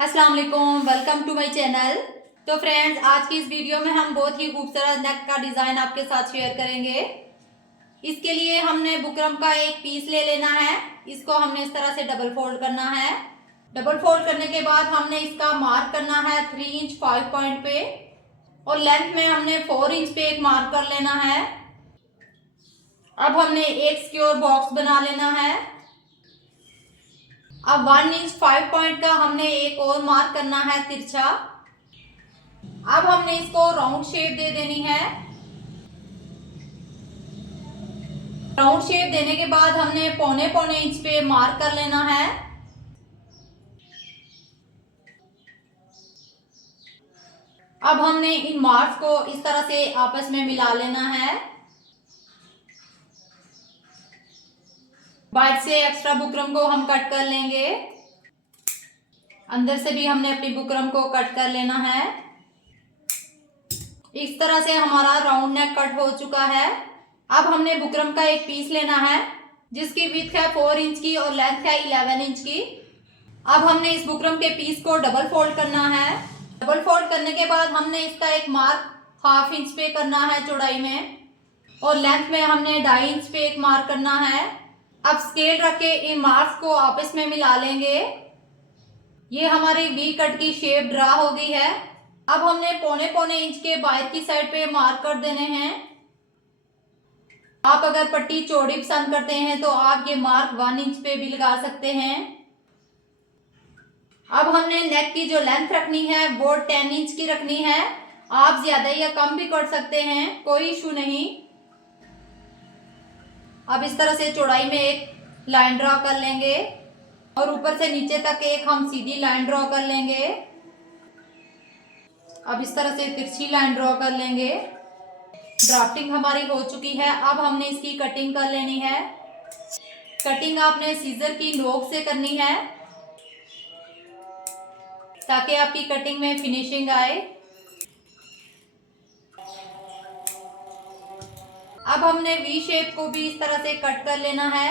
अस्सलाम वालेकुम, welcome to my channel. तो फ्रेंड्स, आज की इस वीडियो में हम बहुत ही खूबसूरत नेक का डिज़ाइन आपके साथ शेयर करेंगे। इसके लिए हमने बुकरम का एक पीस ले लेना है। इसको हमने इस तरह से डबल फोल्ड करना है। डबल फोल्ड करने के बाद हमने इसका मार्क करना है 3 इंच 5 पॉइंट पे, और लेंथ में हमने 4 इंच पे एक मार्क कर लेना है। अब हमने एक सिक्योर बॉक्स बना लेना है। अब 1 इंच 5 पॉइंट का हमने एक और मार्क करना है तिरछा। अब हमने इसको राउंड शेप दे देनी है। राउंड शेप देने के बाद हमने पौने पौने इंच पे मार्क कर लेना है। अब हमने इन मार्क्स को इस तरह से आपस में मिला लेना है। बाहर से एक्स्ट्रा बुकरम को हम कट कर लेंगे। अंदर से भी हमने अपनी बुकरम को कट कर लेना है। इस तरह से हमारा राउंड नेक कट हो चुका है। अब हमने बुकरम का एक पीस लेना है जिसकी विड्थ है 4 इंच की और लेंथ है 11 इंच की। अब हमने इस बुकरम के पीस को डबल फोल्ड करना है। डबल फोल्ड करने के बाद हमने इसका एक मार्क 1/2 इंच पे करना है चौड़ाई में, और लेंथ में हमने 2.5 इंच पे एक मार्क करना है। अब स्केल रख के इन मार्क्स को आपस में मिला लेंगे। ये हमारी वी कट की शेप ड्रा हो गई है। अब हमने पौने पौने इंच के बाहर की साइड पे मार्क कर देने हैं। आप अगर पट्टी चौड़ी पसंद करते हैं तो आप ये मार्क 1 इंच पे भी लगा सकते हैं। अब हमने नेक की जो लेंथ रखनी है वो 10 इंच की रखनी है। आप ज्यादा या कम भी कर सकते हैं, कोई इशू नहीं। अब इस तरह से चौड़ाई में एक लाइन ड्रॉ कर लेंगे और ऊपर से नीचे तक एक हम सीधी लाइन ड्रॉ कर लेंगे। अब इस तरह से तिरछी लाइन ड्रॉ कर लेंगे। ड्राफ्टिंग हमारी हो चुकी है। अब हमने इसकी कटिंग कर लेनी है। कटिंग आपने सीजर की नोक से करनी है ताकि आपकी कटिंग में फिनिशिंग आए। अब हमने वी शेप को भी इस तरह से कट कर लेना है।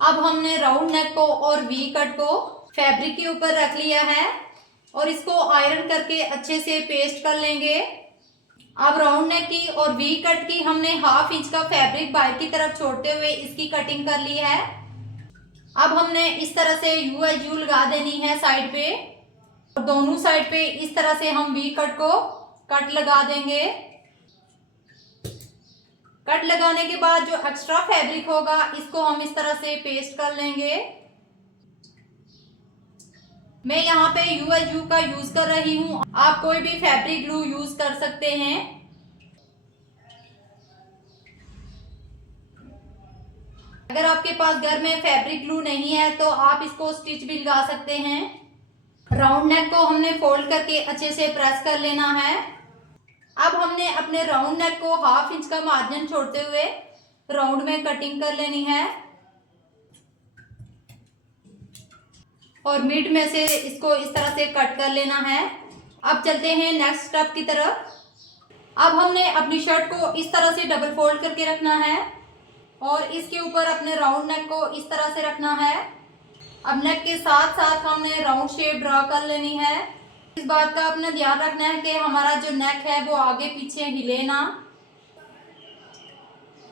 अब हमने राउंड नेक को और वी कट को फैब्रिक के ऊपर रख लिया है और इसको आयरन करके अच्छे से पेस्ट कर लेंगे। अब राउंड नेक की और वी कट की हमने 1/2 इंच का फैब्रिक बाहर की तरफ छोड़ते हुए इसकी कटिंग कर ली है। अब हमने इस तरह से यू एज यू लगा देनी है साइड पे, और दोनों साइड पे इस तरह से हम वी कट को कट लगा देंगे। कट लगाने के बाद जो एक्स्ट्रा फैब्रिक होगा इसको हम इस तरह से पेस्ट कर लेंगे। मैं यहाँ पे UHU का यूज कर रही हूँ, आप कोई भी फैब्रिक ग्लू यूज कर सकते हैं। अगर आपके पास घर में फैब्रिक ग्लू नहीं है तो आप इसको स्टिच भी लगा सकते हैं। राउंड नेक को हमने फोल्ड करके अच्छे से प्रेस कर लेना है। अब हमने अपने राउंड नेक को 1/2 इंच का मार्जिन छोड़ते हुए राउंड में कटिंग कर लेनी है, और मिड में से इसको इस तरह से कट कर लेना है। अब चलते हैं नेक्स्ट स्टेप की तरफ। अब हमने अपनी शर्ट को इस तरह से डबल फोल्ड करके रखना है और इसके ऊपर अपने राउंड नेक को इस तरह से रखना है। अब नेक के साथ साथ हमने राउंड शेप ड्रॉ कर लेनी है। इस बात का अपना ध्यान रखना है कि हमारा जो नेक है वो आगे पीछे हिले ना।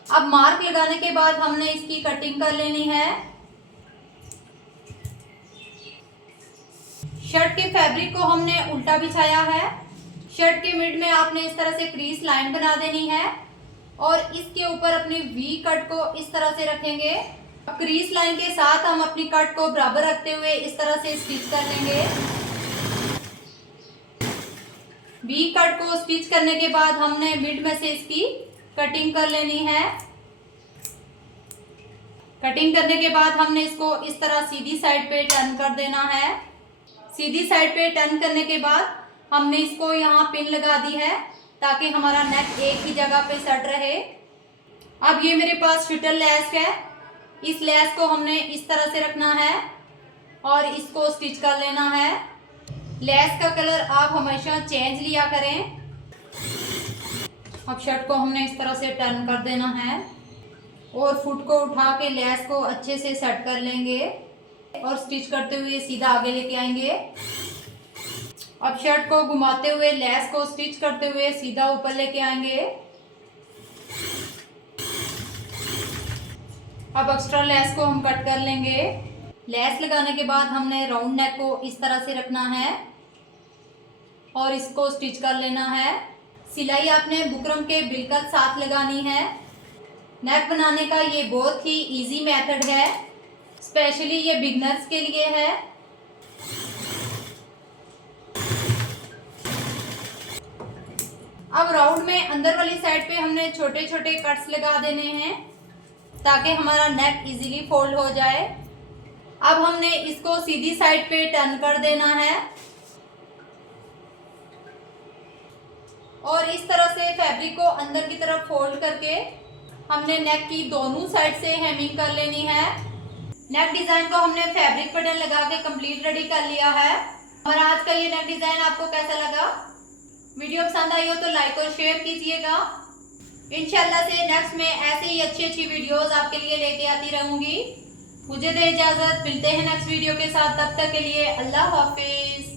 अब मार्क लगाने के बाद हमने इसकी कटिंग कर लेनी है। शर्ट के फैब्रिक को हमने उल्टा बिछाया है। शर्ट के मिड में आपने इस तरह से क्रीज लाइन बना देनी है और इसके ऊपर अपनी वी कट को इस तरह से रखेंगे। अब क्रीज लाइन के साथ हम अपनी कट को बराबर रखते हुए इस तरह से स्टिच कर लेंगे। वी कट को स्टिच करने के बाद हमने मिड में से इसकी कटिंग कर लेनी है। कटिंग करने के बाद हमने इसको इस तरह सीधी साइड पे टर्न कर देना है। सीधी साइड पे टर्न करने के बाद हमने इसको यहाँ पिन लगा दी है ताकि हमारा नेक एक ही जगह पे सेट रहे। अब ये मेरे पास शटल लेस है। इस लेस को हमने इस तरह से रखना है और इसको स्टिच कर लेना है। लेस का कलर आप हमेशा चेंज लिया करें। अब शर्ट को हमने इस तरह से टर्न कर देना है और फुट को उठा के लेस को अच्छे से सेट कर लेंगे और स्टिच करते हुए सीधा आगे लेके आएंगे। अब शर्ट को घुमाते हुए लेस को स्टिच करते हुए सीधा ऊपर लेके आएंगे। अब एक्स्ट्रा लेस को हम कट कर लेंगे। लेस लगाने के बाद हमने राउंड नेक को इस तरह से रखना है और इसको स्टिच कर लेना है। सिलाई आपने बुकरम के बिल्कुल साथ लगानी है। नेक बनाने का ये बहुत ही इजी मेथड है, स्पेशली ये बिगनर्स के लिए है। अब राउंड में अंदर वाली साइड पे हमने छोटे छोटे कट्स लगा देने हैं ताकि हमारा नेक इजीली फोल्ड हो जाए। अब हमने इसको सीधी साइड पे टर्न कर देना है और इस तरह से फैब्रिक को अंदर की तरफ फोल्ड करके हमने नेक की दोनों साइड से हेमिंग कर लेनी है। नेक डिजाइन को हमने फैब्रिक बटन लगा के कंप्लीट रेडी कर लिया है। और आज का ये नेक डिजाइन आपको कैसा लगा? वीडियो पसंद आई हो तो लाइक और शेयर कीजिएगा। इंशाल्लाह से नेक्स्ट में ऐसे ही अच्छी अच्छी वीडियोस आपके लिए लेके आती रहूंगी। मुझे दे इजाजत, मिलते हैं नेक्स्ट वीडियो के साथ। तब तक के लिए अल्लाह हाफिज।